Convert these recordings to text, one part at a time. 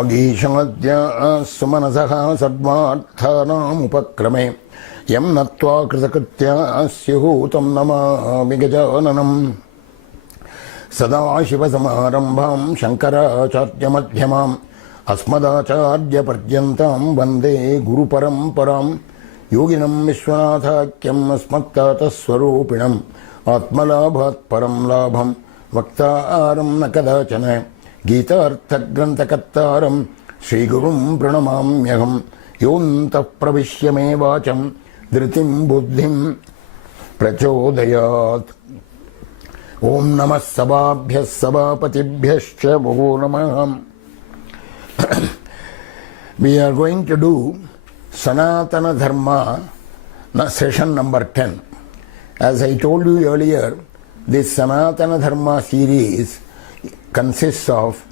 वागीशाद्या सुमनसः सद्वार्थानामुपक्रमे यं नत्वा कृतकृत्या स्युः तं नमामि गजाननम् सदाशिवसमारम्भां शङ्कराचार्यमध्यमाम् अस्मदाचार्यपर्यन्तां वन्दे गुरुपरम्परां योगिनं विश्वनाथाख्यम् अस्मत्तातस्वरूपिणम् आत्मलाभात् परं लाभं वक्तारं न कदाचन गीतार्थग्रन्थकर्तारं श्रीगुरुं प्रणमाम्यहं योऽन्तः प्रविश्य मे वाचं धृतिं बुद्धिं प्रचोदयात्। ओम नमः सभाभ्यः सभापतिभ्यश्च वो नमः। We are going to do Sanatana Dharma session number 10. As I told you earlier, this Sanatana Dharma series consists of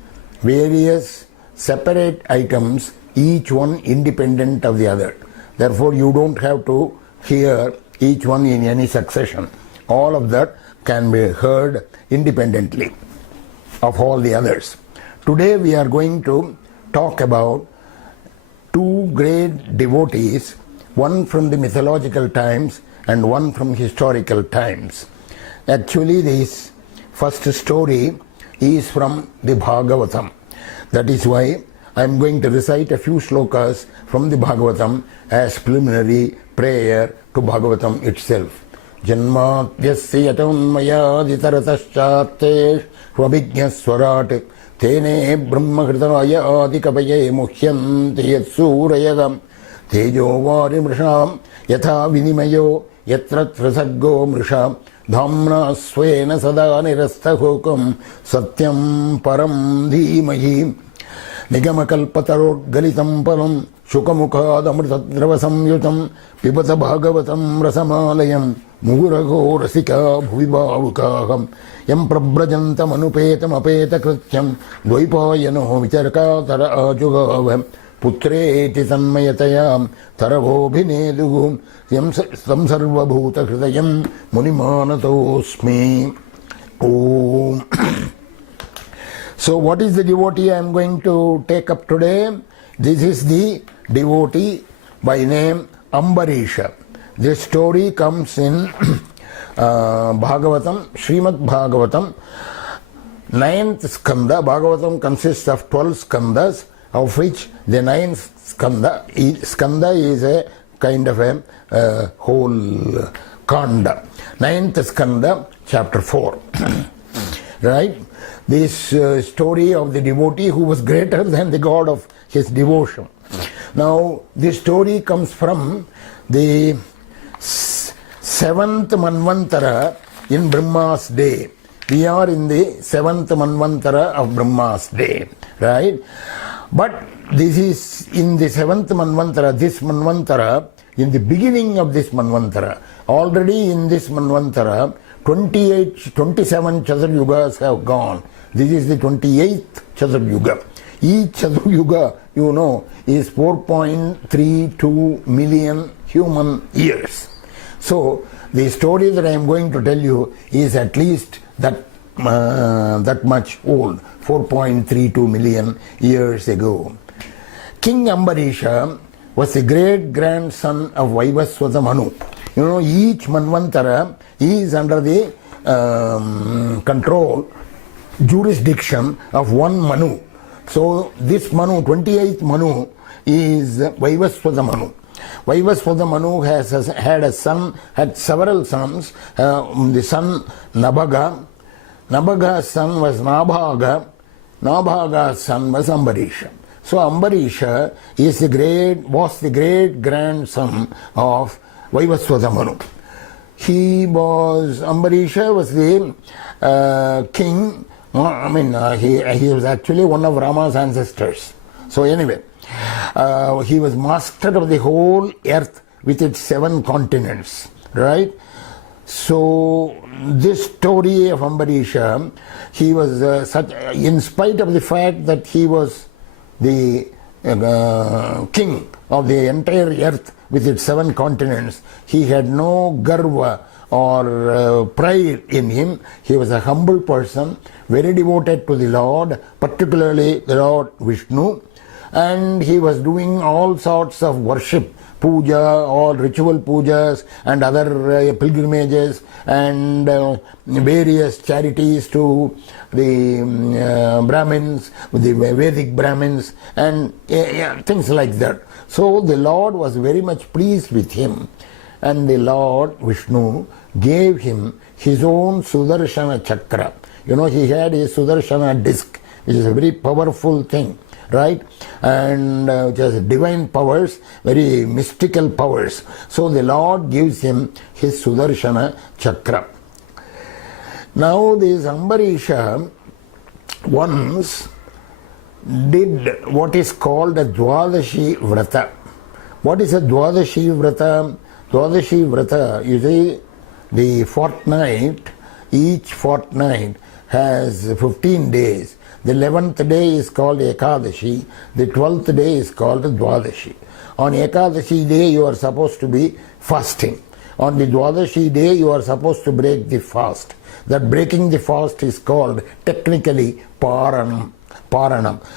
various separate items, each one independent of the other. Therefore, you don't have to hear each one in any succession. All of that can be heard independently of all the others. Today we are going to talk about two great devotees, one from the mythological times and one from historical times. Actually, this first story is from the Bhagavatam. That is why I am going to recite a few shlokas from the Bhagavatam as preliminary prayer to Bhagavatam itself. जन्माद्यस्य यतोन्मयादितरतश्चात्ते स्वभिज्ञस्वराट् तेने ब्रह्महृदाय आदिकवये मुह्यन्ति यत्सूरयः तेजो वारिमृषां यथा विनिमयो यत्र त्रिसर्गो मृषा धाम्ना स्वेन सदा निरस्तहुकं सत्यं परं धीमहि निगमकल्पतरोर्गलितं फलं शुकमुखादमृतद्रवसंयुतं पिबत भागवतं रसमालयं मुहुरगो रसिका भुवि भावुकाः यं प्रव्रजन्तमनुपेतमपेतकृत्यं द्वैपायनो विचरकातर आजुगाव पुत्रेति तन्मयतया तरवोऽभिनेदुः यं सर्वभूतहृदयं मुनिमानतोऽस्मि। Om. So what is the devotee I am going to take up today? This is the devotee by name Ambarisha. This story comes in Bhagavatam, Srimad Bhagavatam, 9th skanda. Bhagavatam consists of 12 skandas, of which the 9th skanda is a kind of a whole kanda. 9th skanda, chapter 4. Right? This story of the devotee who was greater than the god of his devotion. Now, this story comes from the 7th Manvantara in Brahma's day. We are in the 7th Manvantara of Brahma's day, right? But this is in the 7th Manvantara, this Manvantara, in the beginning of this Manvantara. Already in this Manvantara, 27 Chaturyugas have gone. This is the 28th Chaturyuga. Each Chaturyuga, you know, is 4.32 million human years. So, the story that I am going to tell you is at least that much old, 4.32 million years ago. King Ambarisha was the great-grandson of Vaivaswata Manu. You know, each Manvantara is under the control, jurisdiction of one Manu. So this Manu, 28th Manu, is Vaivaswata Manu. Vaivaswata Manu had several sons. The son Nabhaga. Nabhaga's son was Nabhaga. Nabhaga's son was Ambarisha. So Ambarisha was the great grandson of Vaivaswata Manu. Ambarisha was the king. He was actually one of Rama's ancestors. So anyway, he was master of the whole earth with its 7 continents, right? So this story of Ambarisha, he was in spite of the fact that he was the king of the entire earth with its 7 continents, he had no garva or pride in him. He was a humble person, very devoted to the Lord, particularly the Lord Vishnu, and he was doing all sorts of worship, puja, all ritual pujas and other pilgrimages and various charities to the Brahmins, the Vedic Brahmins and things like that. So the Lord was very much pleased with him, and the Lord Vishnu gave him his own Sudarshana Chakra. You know, he had a Sudarshana disc, which is a very powerful thing, right? And which has divine powers, very mystical powers. So the Lord gives him his Sudarshana Chakra. Now this Ambarisha once did what is called a Dwadashi Vrata. What is a Dwadashi Vrata? Dwadashi Vrata, you see, the fortnight, each fortnight has 15 days. The 11th day is called Ekadashi, the 12th day is called Dwadashi. On Ekadashi day you are supposed to be fasting. On the Dwadashi day you are supposed to break the fast. That breaking the fast is called technically Paranam.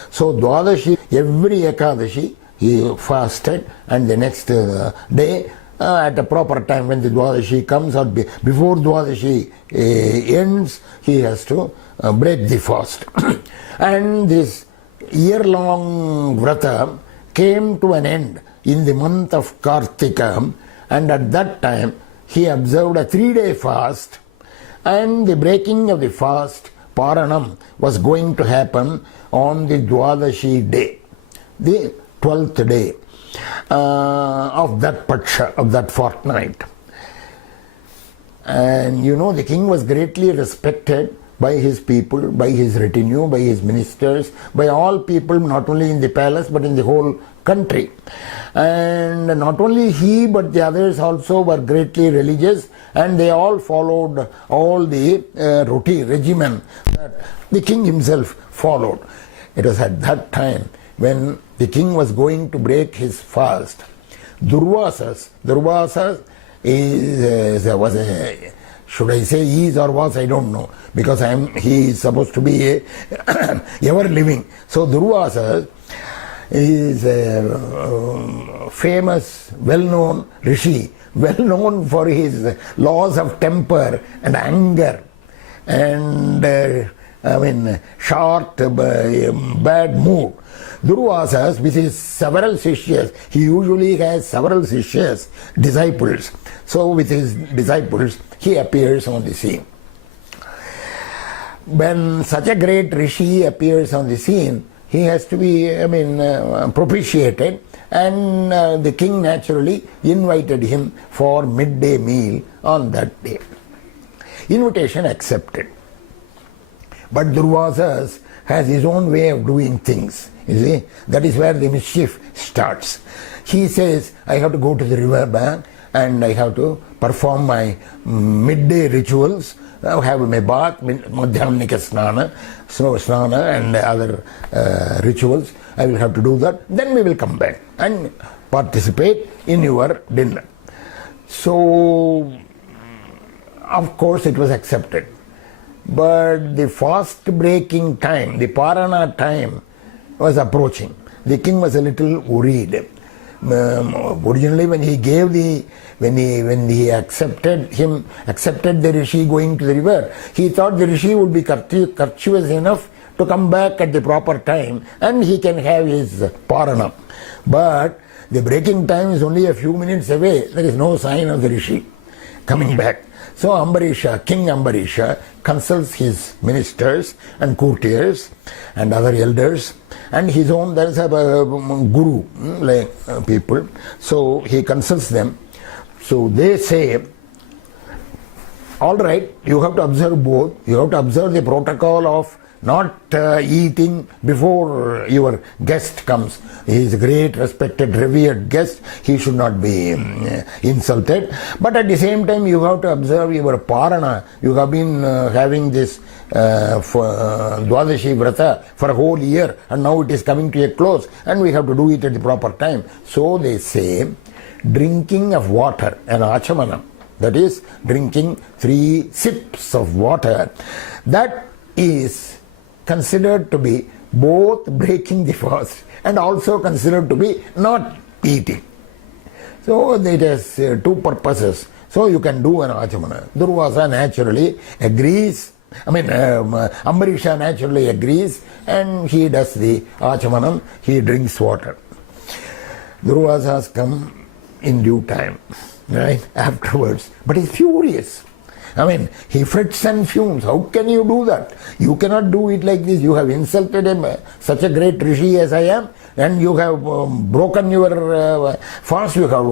So Dwadashi, every Ekadashi he fasted, and the next day at a proper time when the Dwadashi comes or before Dwadashi ends, he has to break the fast. And this year-long vrata came to an end in the month of Kartika, and at that time he observed a 3-day fast, and the breaking of the fast, Paranam, was going to happen on the Dwadashi day, the 12th day of that Paksha, of that fortnight. And you know, the king was greatly respected by his people, by his retinue, by his ministers, by all people, not only in the palace but in the whole country. And not only he but the others also were greatly religious, and they all followed all the regimen that the king himself followed. It was at that time when the king was going to break his fast. Durvasa was a, should I say is or was, I don't know, because he is supposed to be ever living. So Durvasa is a famous, well-known rishi, well known for his laws of temper and anger and short, bad mood. Durvasa, with his several sishyas, he usually has several sishyas, disciples. So with his disciples, he appears on the scene. When such a great rishi appears on the scene, he has to be, propitiated, and the king naturally invited him for midday meal on that day. Invitation accepted. But Durvasa has his own way of doing things. You see, that is where the mischief starts. He says, I have to go to the river bank and I have to perform my midday rituals. I have my bath, Madhyamnika Snana and other rituals. I will have to do that. Then we will come back and participate in your dinner. So, of course, it was accepted. But the fast breaking time, the Parana time, was approaching. The king was a little worried. Originally, when he accepted the rishi going to the river, he thought the rishi would be courteous enough to come back at the proper time and he can have his Parana. But the breaking time is only a few minutes away. There is no sign of the rishi coming back. So King Ambarisha consults his ministers and courtiers and other elders and his own, there is a guru, like people. So he consults them. So they say, all right, you have to observe both. You have to observe the protocol of not eating before your guest comes. He is a great, respected, revered guest. He should not be insulted. But at the same time, you have to observe your Parana. You have been having this Dwadashi Vrata for a whole year, and now it is coming to a close, and we have to do it at the proper time. So they say, drinking of water, an achamana, that is drinking 3 sips of water, that is considered to be both breaking the fast and also considered to be not eating. So it has 2 purposes. So you can do an Achamana. Durvasa naturally agrees. Ambarisha naturally agrees and he does the Achamanam, he drinks water. Durvasas come in due time, right, afterwards. But he's furious. He frets and fumes. How can you do that? You cannot do it like this. You have insulted him, such a great rishi as I am, and you have broken your fast. You have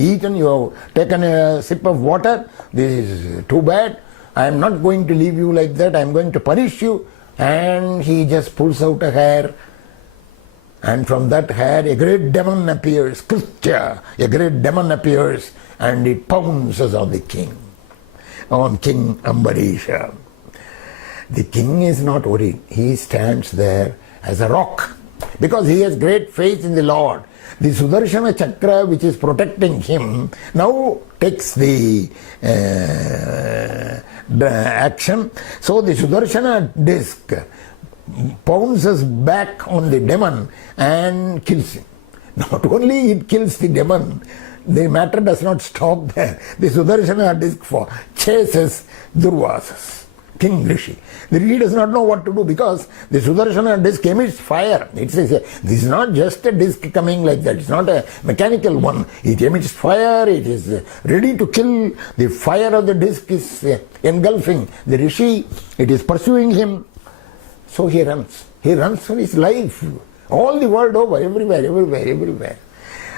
eaten, you have taken a sip of water. This is too bad. I am not going to leave you like that. I am going to punish you. And he just pulls out a hair. And from that hair, a great demon appears. Krishna, a great demon appears, and it pounces on the king. On King Ambarisha. The king is not worried. He stands there as a rock because he has great faith in the Lord. The Sudarshana Chakra, which is protecting him, now takes the action. So the Sudarshana disc pounces back on the demon and kills him. Not only it kills the demon, the matter does not stop there. The Sudarshana disc chases Durvasas, King Rishi. The Rishi does not know what to do because the Sudarshana disc emits fire. This is not just a disc coming like that. It's not a mechanical one. It emits fire. It is ready to kill. The fire of the disc is engulfing the Rishi. It is pursuing him. So he runs. He runs for his life. All the world over, everywhere.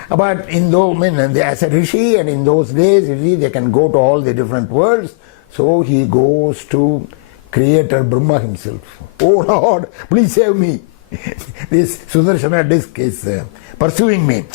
But as a rishi, and in those days, they can go to all the different worlds. So he goes to Creator Brahma himself. Oh Lord, please save me. This Sudarshana disc is pursuing me.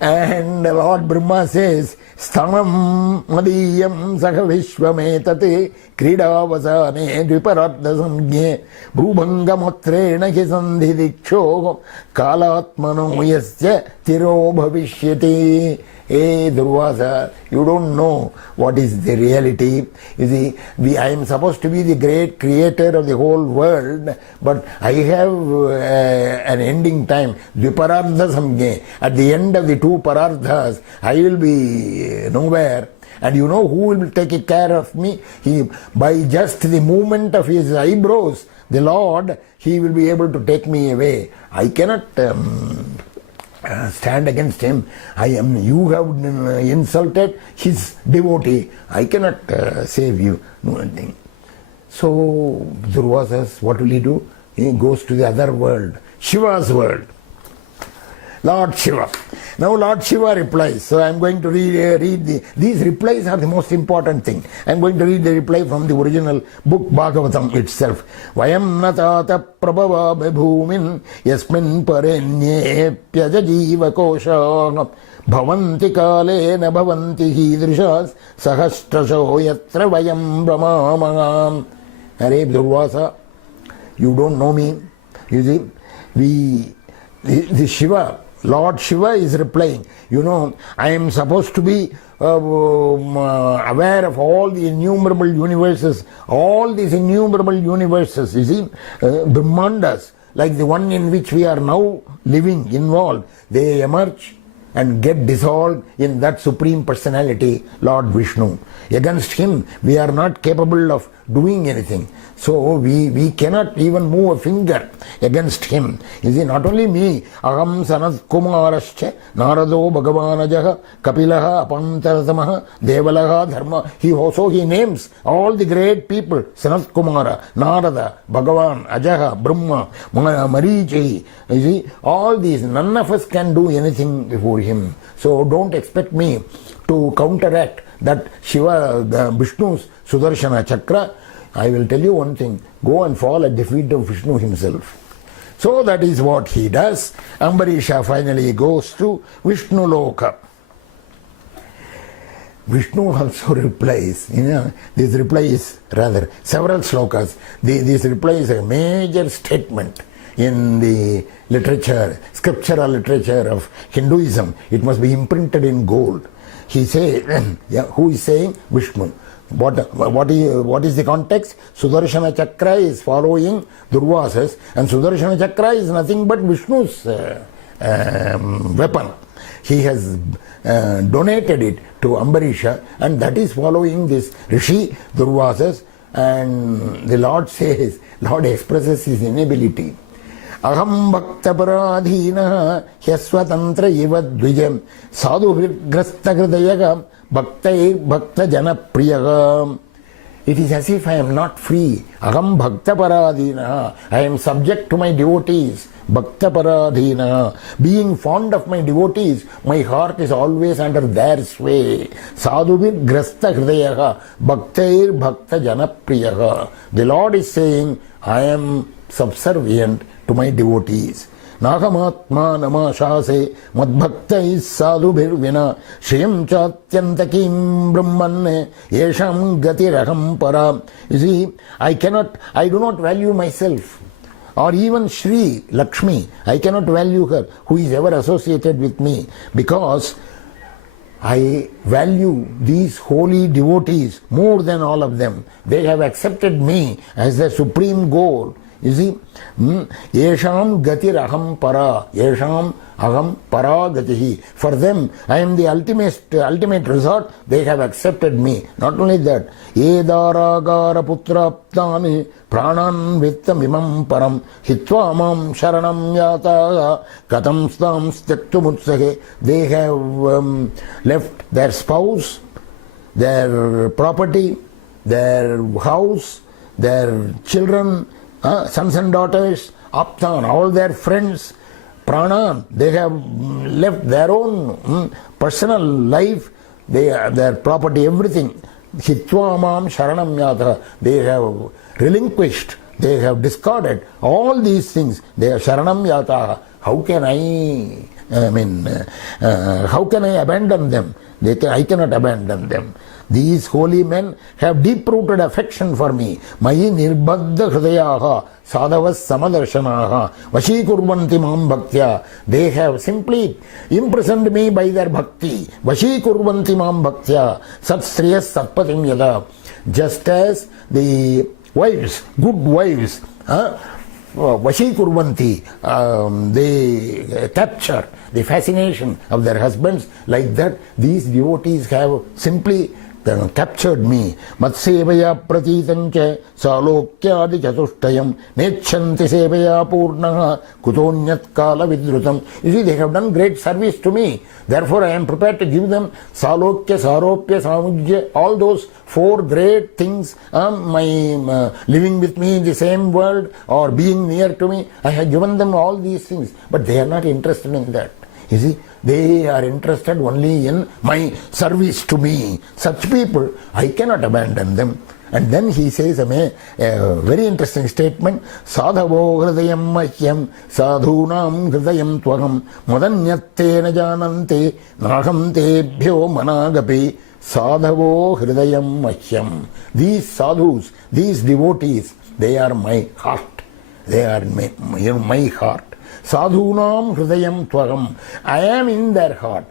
And Lord Brahma says, Sthanam madiyam saha vishvametate kridavasane dviparadha samgye bhubhangamotrena hi sandhidiksho kalatmano yasya tiro bhavishyati. Hey Durvasa, you don't know what is the reality. You see, I am supposed to be the great creator of the whole world, but I have an ending time. Dviparardha samgye. At the end of the 2 parardhas, I will be nowhere. And you know who will take care of me? By just the movement of his eyebrows, the Lord, he will be able to take me away. I cannot stand against him. You have insulted his devotee. I cannot save you. Nothing. So Durvasas, what will he do? He goes to the other world, Shiva's world. Lord Shiva. Now Lord Shiva replies. So I am going to read these replies are the most important thing. I am going to read the reply from the original book Bhagavatam itself. Vayam natata prabhava bhumin yasmin parenye pyajajiva kosha bhavanti kale na bhavanti hidrishas sahastrasho yatra vayam brahmamam. Hare Durvasa, you don't know me. You see, the Shiva, Lord Shiva is replying, I am supposed to be aware of all the innumerable universes, you see, Brahmandas, like the one in which we are now living, involved, they emerge and get dissolved in that Supreme Personality, Lord Vishnu. Against him, we are not capable of doing anything. So we cannot even move a finger against him. You see, not only me, Aham Sanat Kumarascha, Narado Bhagavanajaha, Kapilaha, Apantarasamah, Devalaha, Dharma. He names all the great people, Sanat Kumara, Narada, Bhagavan, Ajaha, Brahma, Marichi. You see, all these, none of us can do anything before him. So don't expect me to counteract that Shiva, Vishnu's Sudarshana Chakra. I will tell you one thing, go and fall at the feet of Vishnu himself. So that is what he does. Ambarisha finally goes to Vishnu Loka. Vishnu also replies, this reply is rather several slokas. This reply is a major statement in the literature, scriptural literature of Hinduism. It must be imprinted in gold. he says, yeah, who is saying? Vishnu. What is the context? Sudarshana Chakra is following Durvasas, and Sudarshana Chakra is nothing but Vishnu's weapon. He has donated it to Ambarisha, and that is following this Rishi Durvasas. And the Lord says, Lord expresses his inability. Aham bhakta paradhina hyasvatantra iva dvijam sadhu grasta hridayagam bhaktai bhakta jana priyagam. It is as if I am not free. Aham bhakta paradhina. I am subject to my devotees. Bhakta paradhina. Being fond of my devotees, my heart is always under their sway. Sadhuvir grasta hridayaha bhaktair bhakta jana priyaha. The Lord is saying, I am subservient to my devotees. Nagamatma namashase madbhaktais sadhubhir vina shriyam chatyantakim brahmanne yesham gatiraham para. You see, I do not value myself. Or even Shri Lakshmi, I cannot value her, who is ever associated with me, because I value these holy devotees more than all of them. They have accepted me as their supreme goal. You see, Yesham gatir aham para, Yesham aham para gatihi. For them, I am the ultimate resort. They have accepted me. Not only that, Edaragara putraptani pranan vittam imam param hitva mam sharanam yata katam stam stektumutsahe. They have left their spouse, their property, their house, their children, sons and daughters, aptan, all their friends, pranan. They have left their own personal life, their property, everything. Hitvamam sharanam yata. They have relinquished, they have discarded all these things. They are sharanam yata. How can I abandon them? I cannot abandon them. These holy men have deep-rooted affection for me. Mayi nirbaddha hridayaha sadhavas samadarshanaha vashikurvanti mam bhaktya. They have simply imprisoned me by their bhakti. Vashikurvanti mam bhaktya sat shriyas satpatim yada. Just as the wives, good wives, Vashikurvanti, they capture the fascination of their husbands. Like that, these devotees have simply captured me. Matsevaya pratitancha salokyadi chatushtayam nechanti sevaya purnaha kutonyat kala vidrutam. You see, they have done great service to me. Therefore, I am prepared to give them salokya, saropya, samujya, all those 4 great things, living with me in the same world or being near to me. I have given them all these things, but they are not interested in that. You see, they are interested only in my service to me. Such people, I cannot abandon them. And then he says a very interesting statement. Sadhavo hridayam mahyam sadhunam hridayam tvagam madanyatte na janante naham tebhyo managapi. Sadhavo hridayam mahyam. These sadhus, these devotees, they are my heart. They are my heart. Sadhunam hridayam tvagam. I am in their heart.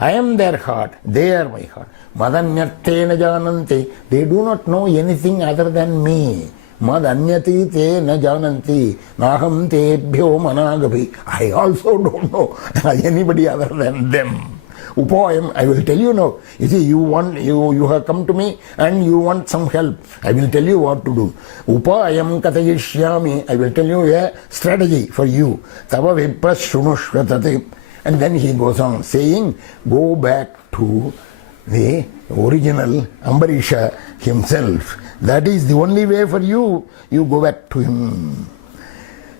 I am their heart. They are my heart. Madanyate na jananti. They do not know anything other than me. Madanyati te na jananti. Naham tebhyo managapi. I also don't know anybody other than them. Upayam, I will tell you now. You see, you have come to me and you want some help. I will tell you what to do. Upayam katayishyami. I will tell you a strategy for you. Tava vipras shunushvatate. And then he goes on saying, go back to the original Ambarisha himself. That is the only way for you. You go back to him.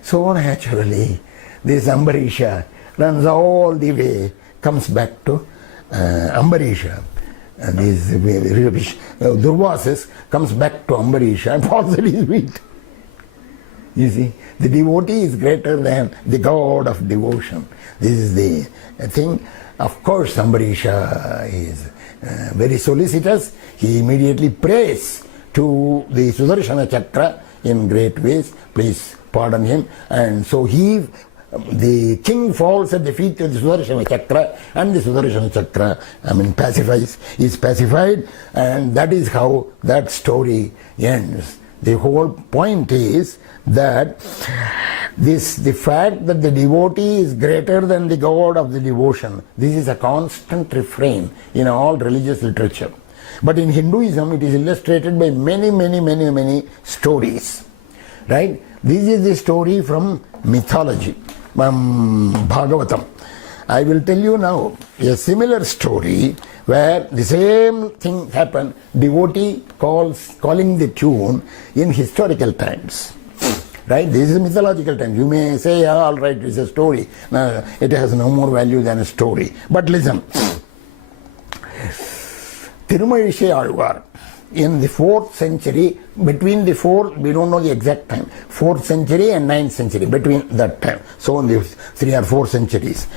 So naturally, this Ambarisha runs all the way, comes back to Ambarisha. And this Durvasas comes back to Ambarisha and falls at his feet. You see, the devotee is greater than the god of devotion. This is the thing. Of course, Ambarisha is very solicitous. He immediately prays to the Sudarshana Chakra in great ways. Please pardon him. And so he the king falls at the feet of the Sudarshana Chakra, and the Sudarshana Chakra, is pacified, and that is how that story ends. The whole point is that the fact that the devotee is greater than the god of the devotion, this is a constant refrain in all religious literature. But in Hinduism, it is illustrated by many stories. Right? This is the story from mythology, Bhagavatam. I will tell you now a similar story where the same thing happened, devotee calling the tune in historical times. Right? This is mythological times. You may say, all right, it's a story. It has no more value than a story. But listen. Tirumazhisai Alvar, in the 4th century, between the 4th, we don't know the exact time, 4th century and 9th century, between that time. So in the 3 or 4 centuries.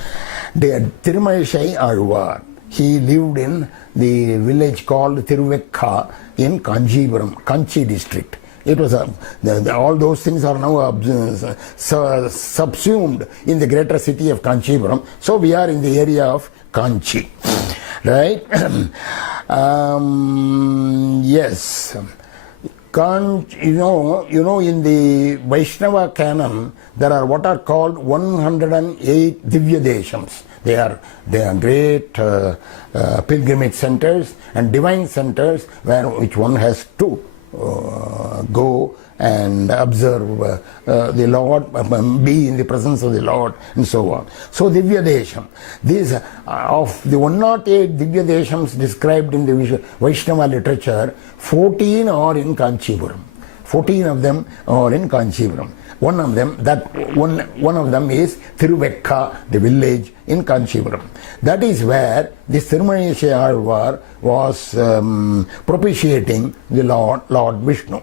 The Tirumazhisai Alvar, he lived in the village called Tiruvekka in Kanchipuram, Kanchi district. It was all those things are now subsumed in the greater city of Kanchipuram. So we are in the area of Kanchi, right? Yes. You know, in the Vaishnava canon, there are what are called 108 Divya Deshams. They are great pilgrimage centers and divine centers which one has to go and observe the Lord, be in the presence of the Lord, and so on. So Divya Desham, these of the 108 Divya Deshams described in the Vaishnava literature, 14 are in Kanchipuram. 14 of them are in Kanchipuram. One of them is Tiruvekka, the village in Kanchipuram. That is where the Tirumazhisai Alvar was propitiating the Lord Vishnu.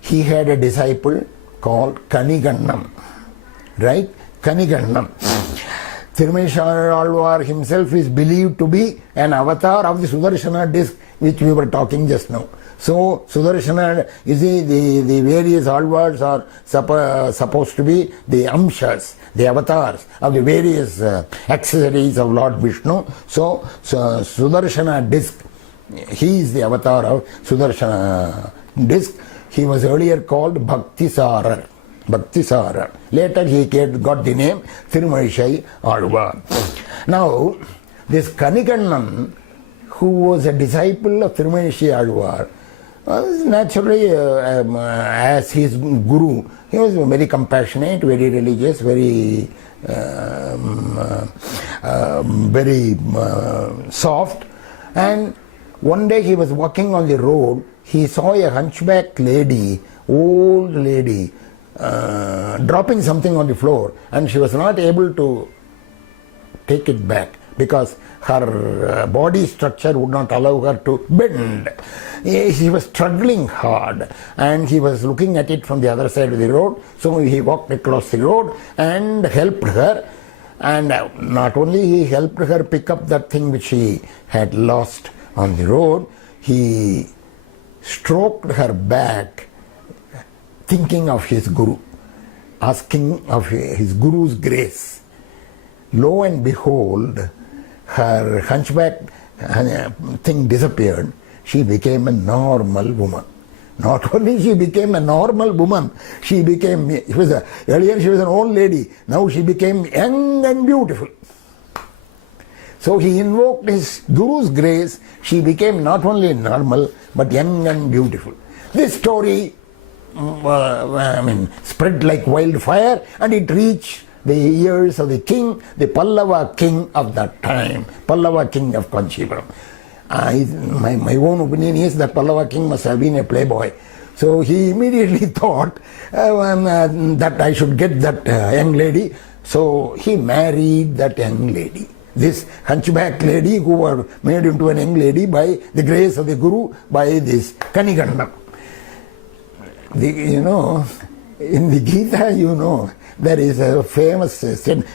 He had a disciple called Kanigannam, right? Kanigannam. Tirumazhisai Alvar himself is believed to be an avatar of the Sudarshana disc, which we were talking just now. So Sudarshana, you see, the various Alvars are supposed to be the Amshas, the avatars of the various accessories of Lord Vishnu. So Sudarshana disc, he is the avatar of Sudarshana disc. He was earlier called Bhaktisarar. Later he got the name Tirumazhisai Alvar. Now, this Kanigannam, who was a disciple of Tirumazhisai Alvar, was naturally, as his guru, he was very compassionate, very religious, very soft. And one day he was walking on the road, he saw a hunchback lady, old lady, dropping something on the floor, and she was not able to take it back because her body structure would not allow her to bend. She was struggling hard, and he was looking at it from the other side of the road. So he walked across the road and helped her, and not only he helped her pick up that thing which she had lost on the road, he stroked her back, thinking of his guru, asking of his guru's grace. Lo and behold, her hunchback thing disappeared. She became a normal woman. Not only she became a normal woman, earlier she was an old lady, now she became young and beautiful. So he invoked his guru's grace, she became not only normal, but young and beautiful. This story spread like wildfire, and it reached the ears of the king, the Pallava king of that time, Pallava king of Kanchipuram. My own opinion is that Pallava king must have been a playboy. So he immediately thought that I should get that young lady. So he married that young lady. This hunchback lady who was made into an young lady by the grace of the Guru, by this Kanigannam. In the Gita, there is a famous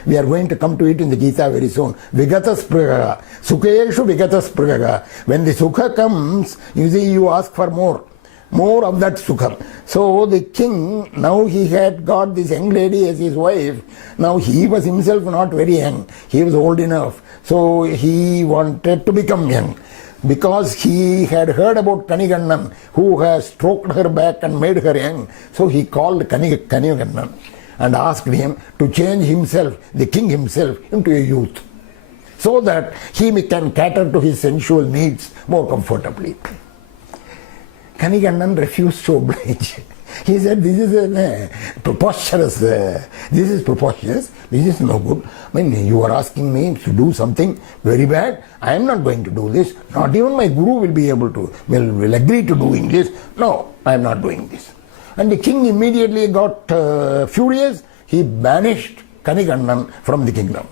we are going to come to it in the Gita very soon. Vigata Spragaha. Sukheshu Vigata Spragaha. When the Sukha comes, you ask for more. more of that sukham. So the king, now he had got this young lady as his wife. Now he was himself not very young. He was old enough. So he wanted to become young. Because he had heard about Kanigannan, who has stroked her back and made her young. So he called Kanigannan and asked him to change himself, the king himself, into a youth, so that he can cater to his sensual needs more comfortably. Kanigannan refused to oblige. He said, this is preposterous. This is preposterous. This is no good. I mean, you are asking me to do something very bad. I am not going to do this. Not even my guru will be able to, will agree to doing this. No, I am not doing this. And the king immediately got furious. He banished Kanigannan from the kingdom,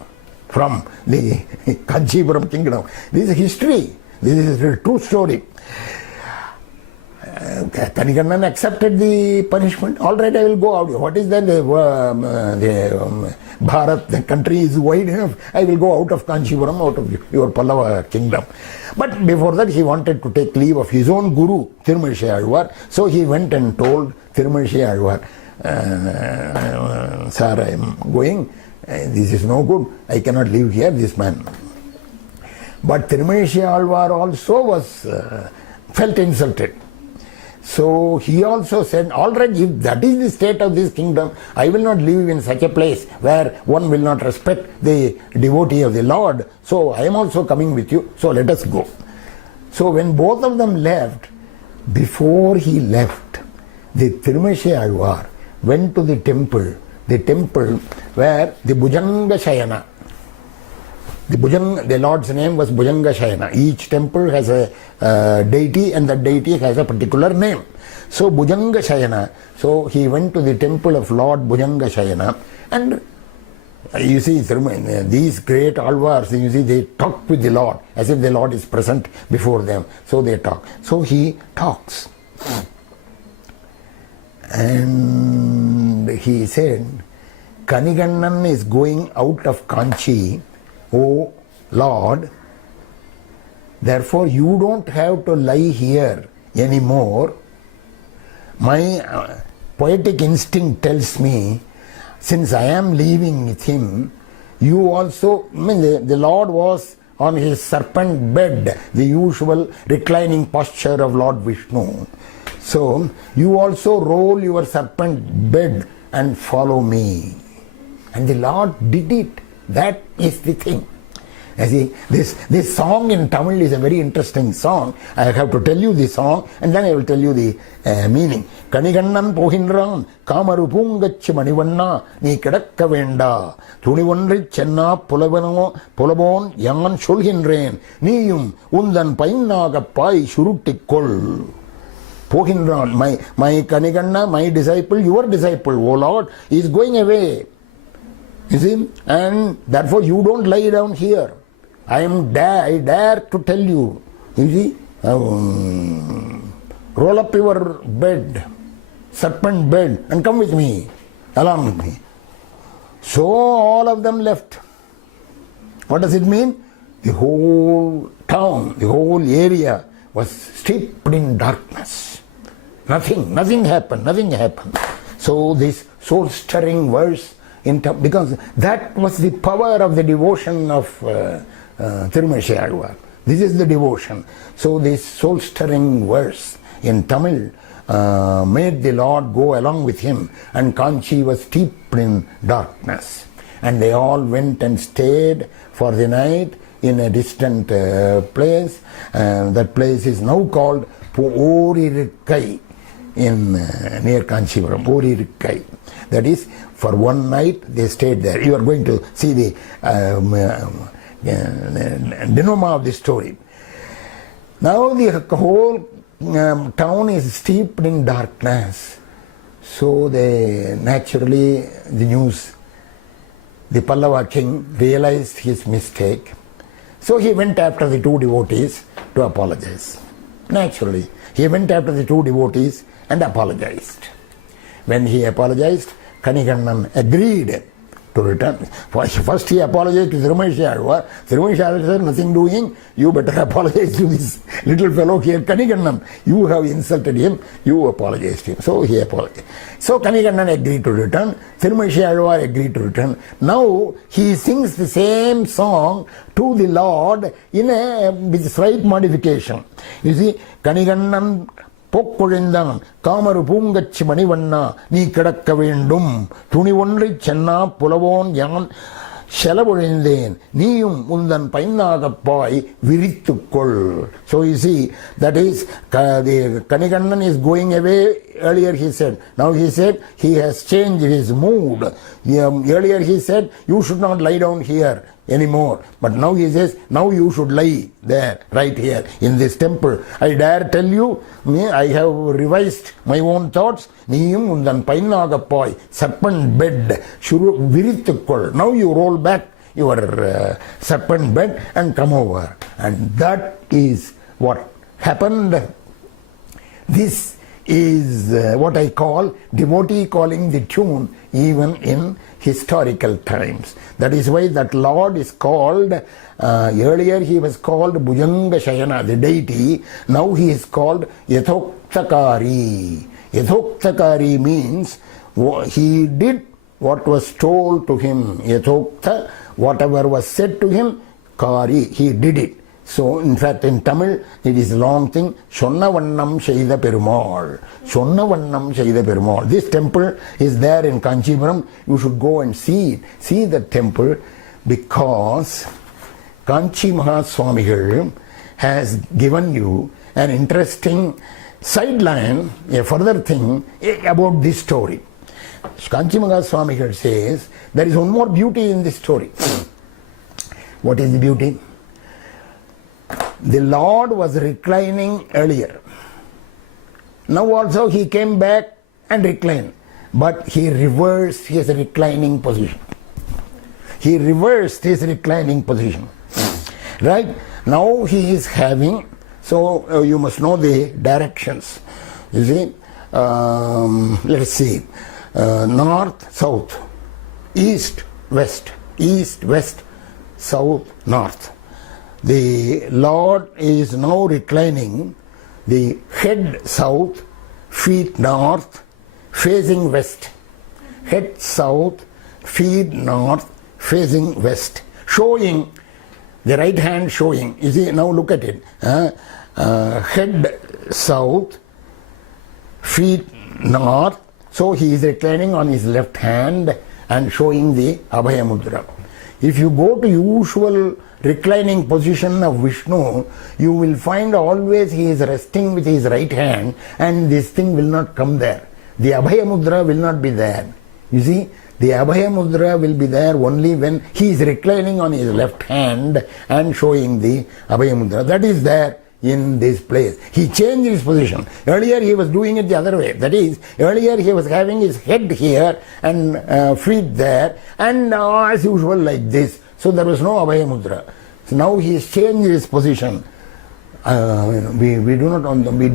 from the Kanchipuram kingdom. This is history. This is a true story. Kanigannan accepted the punishment. All right, I will go out. What is that? Bharat, the country is wide enough. I will go out of Kanchipuram, out of your Pallava kingdom. But before that, he wanted to take leave of his own guru, Tirumizhi Alvar. So he went and told Tirumizhi Alvar, sir, I am going. This is no good. I cannot live here, this man. But Tirumizhi Alvar also was felt insulted. So he also said, all right, if that is the state of this kingdom, I will not live in such a place where one will not respect the devotee of the Lord. So I am also coming with you, so let us go. So when both of them left, before he left, the Tirumizhi Alvar went to the temple where the Bhujanga Shayana, the Lord's name was Bhujanga Shayana. Each temple has a deity, and that deity has a particular name. So Bhujanga Shayana, so he went to the temple of Lord Bhujanga Shayana, and you see these great Alvars, you see they talk with the Lord as if the Lord is present before them. So they talk. So he talks. And he said, Kanigannan is going out of Kanchi, O Lord, therefore you don't have to lie here anymore. My poetic instinct tells me, since I am leaving with him, you also, the Lord was on his serpent bed, the usual reclining posture of Lord Vishnu. So you also roll your serpent bed and follow me. And the Lord did it. That is the thing. You see, this song in Tamil is a very interesting song. I have to tell you the song and then I will tell you the meaning. Kanigannan pohinran kamaru pungachu manivanna nee kedakka venda thunivondrai chenna pulavon yan solginren neeyum undan painnaga pai suruttikkol. Pohinran, my Kaniganna, my disciple, your disciple, O Lord, is going away. You see, and therefore you don't lie down here. I dare to tell you. You see, roll up your bed, serpent bed, and come with me, along with me. So all of them left. What does it mean? The whole town, the whole area was steeped in darkness. Nothing happened. So this soul-stirring verse, because that was the power of the devotion of Tirumizhi Alvar. This is the devotion. So this soul-stirring verse in Tamil made the Lord go along with him, and Kanchi was steeped in darkness. And they all went and stayed for the night in a distant place. That place is now called Oririkkai near Kanchipuram, Oririkkai. That is, for one night they stayed there. You are going to see the denouement of the story. Now the whole town is steeped in darkness. So naturally the Pallava king realized his mistake. So he went after the two devotees to apologize. Naturally, he went after the two devotees and apologized. When he apologized, Kanigannan agreed to return. First he apologized to Tirumazhi Alvar. Tirumazhi Alvar said, nothing doing, you better apologize to this little fellow here, Kanigannan. You have insulted him, you apologized to him. So he apologized. So Kanigannan agreed to return. Tirumazhi Alvar agreed to return. Now he sings the same song to the Lord with slight modification. You see, Kanigannan பொக்குழிந்தான் காமரு பூங்கச்சி மணிவண்ணா நீ கிடக்க வேண்டும் துணி ஒன்றைச் சென்னா புலவோன் யான் செலவொழிந்தேன் நீயும் உந்தன் பைன்னாகப்பாய் விரித்துக்கொள். So you see, that is, the Kanigannan is going away. Earlier he said, now he said he has changed his mood. Earlier he said, you should not lie down here anymore. But now he says, now you should lie there, right here, in this temple. I dare tell you, I have revised my own thoughts. நீயும் உந்தன் பைன்னாகப்பாய் serpent bed விரித்துக்கொள். Now you roll back your serpent bed and come over. And that is what happened. This is what I call devotee calling the tune even in historical times. That is why that Lord is called, earlier he was called Bhujanga Shayana, the deity. Now he is called Yathoktakari. Yathoktakari means he did what was told to him. Yathokta, whatever was said to him, Kari, he did it. So, in fact, in Tamil, it is a long thing. Sonnavannam Shaida Perumal. Sonnavannam Shaida Perumal. This temple is there in Kanchipuram. You should go and see it. See the temple, because Kanchi Mahaswamigal has given you an interesting sideline, a further thing about this story. Kanchi Mahaswamigal says, there is one more beauty in this story. What is the beauty? The Lord was reclining earlier. Now also he came back and reclined. But he reversed his reclining position. He reversed his reclining position. Right? Now he is having, so you must know the directions. You see, let's see, north, south, east, west, south, north. The Lord is now reclining, the head south, feet north, facing west. Head south, feet north, facing west. Showing, the right hand showing. You see, now look at it. Head south, feet north. So he is reclining on his left hand and showing the Abhaya Mudra. If you go to usual reclining position of Vishnu, you will find always he is resting with his right hand and this thing will not come there. The Abhaya Mudra will not be there. You see, the Abhaya Mudra will be there only when he is reclining on his left hand and showing the Abhaya Mudra. That is there in this place. He changed his position. Earlier he was doing it the other way. That is, earlier he was having his head here and feet there and as usual like this. So there was no Abhaya Mudra. So now he has changed his position. We do not,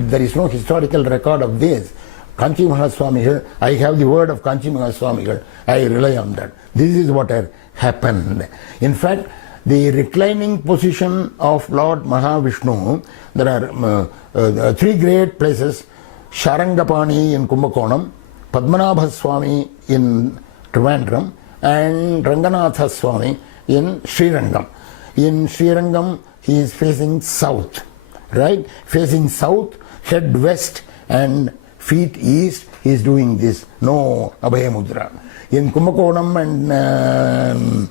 there is no historical record of this. Kanchi Mahaswamigal, I have the word of Kanchi Mahaswamigal. I rely on that. This is what had happened. In fact, the reclining position of Lord Mahavishnu, there are three great places: Sharangapani in Kumbakonam, Padmanabha Swami in Trivandrum, and Ranganatha Swami in Srirangam. In Srirangam, he is facing south, right? Facing south, head west, and feet east. He is doing this. No Abhaya Mudra. In Kumbakonam and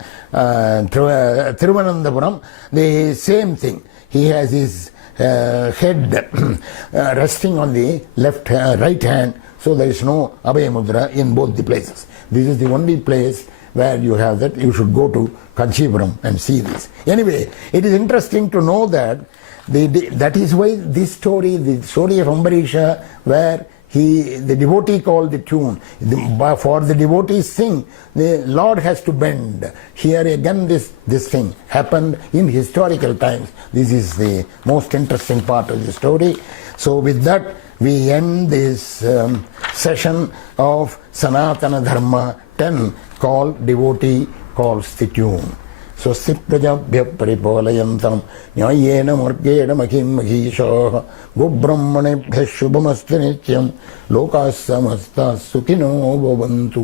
Thiruvananthapuram, the same thing. He has his head resting on the right hand. So there is no Abhaya Mudra in both the places. This is the only place where you have that. You should go to Kanchipuram and see this. Anyway, it is interesting to know that that is why this story, the story of Ambarisha, where the devotee called the tune. For the devotees sing, the Lord has to bend. Here again this thing happened in historical times. This is the most interesting part of the story. So with that, we end this session of Sanatana Dharma 10 called devotee calls the tune. स्वस्ति प्रजाभ्य परिपालयन्तां न्याय्येन मार्गेण महीं महीषाः गोब्रह्मणेभ्यः शुभमस्तु नित्यं लोकाः समस्ताः सुखिनो भवन्तु.